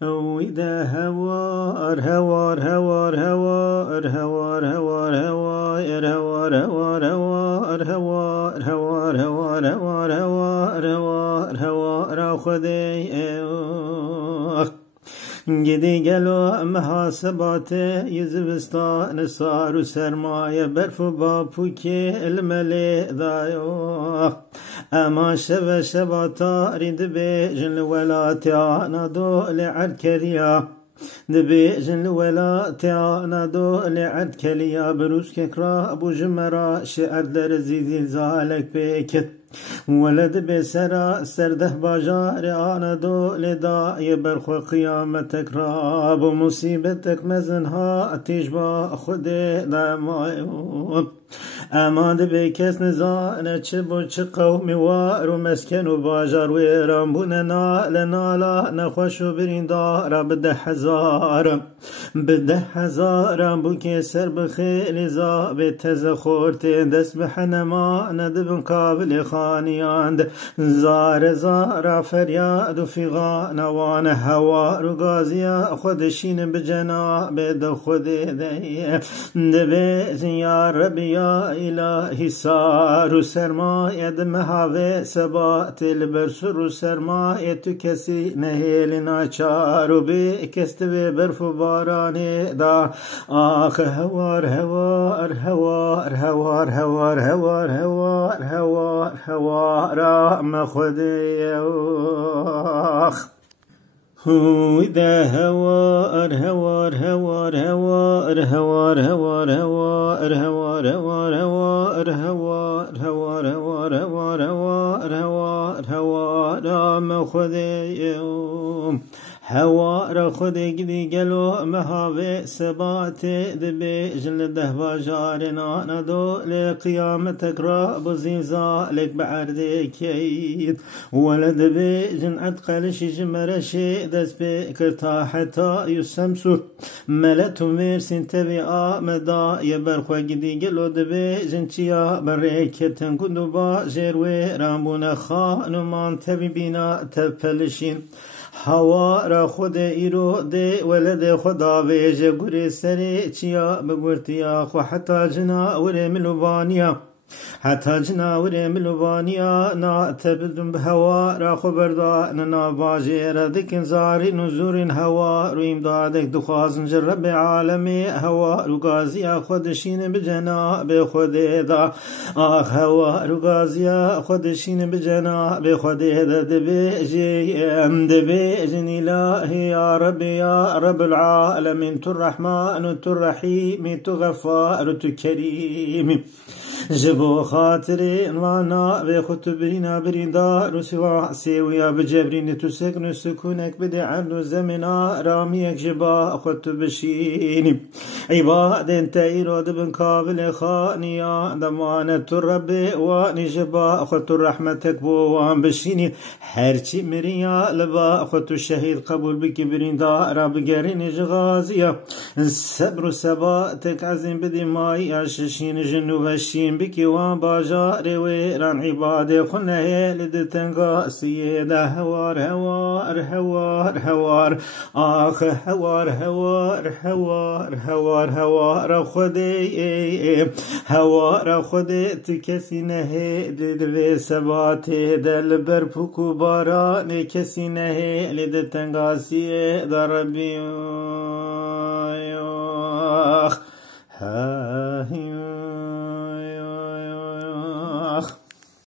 وإذا هوار هوار هوار هوار هوار هوار هوار هوار هوار هوار هوار هوار هوار هوار هوار هوار هوار خدي گدی گلو محاسبات یزبستان سار و سرمایه برف و باپوکی الملی دایو اما شب شباتا رید بیجن ولات آنادو لعرکریا دبیجن ولات آنادو لعرکریا بروز ککرا ابو جمرا شعر در زیدی زالک بیکت ولد بسرا سرده باجار آنادو لدا يبرخو قيامتك راب ومصيبتك مزنها تجبا خود دمايو اماد بكس نزان چبو چ قومي وارو مسكن و باجار ويران بوننا لنالا نخوشو بريندار بده هزار بو كسر بخيل زاب تزخورت دس بحنما ندبن قابل خانياند زار فرياد في غانوان هوا رغازيا خودشين بجناب دو خود دي دبيت يا ربي يا إلهي سار سرماية دمهاوي سبات البرسر سرماية تكسي نهيل ناچار بكست برف باراني دا آخ هوار هوار هوار هوار هوار هوار هوار هوار هوار ما خدي آخ وإذا هوار هوار هوار هوار هوار هوار هوار هوار هوار هوار هوار هوار هوار هوار هوار هوار هوار ما خدي هوار خودی گدی گلو مهاوی سبات دبی جل ده باجارنا ندو لقیامتك را بزیزا لك بعرده کید ولد بی جن عدقلش جمرشی دست بی کرتا حتا یسمسو ملتو مرسین تبی آمدا یبرخوا گدی گلو دبی جن چیا برکتن کندو با جروی رامبون خانمان تبی بینا تپلشین هوا را خود ایرو ده ولد خدا ویجه گوری سری چیا بگورتیا خو حتی جنا وری ملوبانیا حتى جناوري ملوبانيا نا تبدن بهوا را خبردا ننا باجير دكن زاري نزور هوا رويم دادك دخوازن جرب عالمي هوا رغازيا خودشين بجنا بخود دا آخ هوا رغازيا خودشين بجنا بخود دا دبيجن إلهي يا رب العالمين الرحمن الرحيم غفار كريم جبو خاطري وانا بخط برينا بريندا رسوا سيويا بجبرين تسكن سكونك بدي عنو زمنا راميك جبا خط بشيني عباد انت ايرود بن قابل خانيا دمانة الرب واني جبا خط رحمتك بو وان بشيني هرچي مريا لبا خط الشهيد قبول بك بريندا رب جرين جغازيا الصبر سباتك عزم بدي ماي اششين جنو بشين بكي وان باجار ويران عبادي خنه لدتنقا سيدا هوار هوار هوار هوار آخ هوار هوار هوار هوار هوار خدي هوار خدي تكسي نهي دل سبات دل برفكو باران كسي نهي لدتنقا سيدا ربي آخ